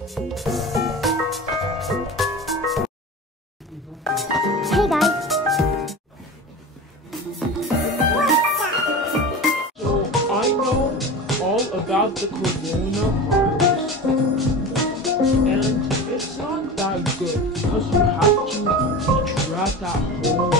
Hey guys. So I know all about the coronavirus, and it's not that good because you have to be trapped at home.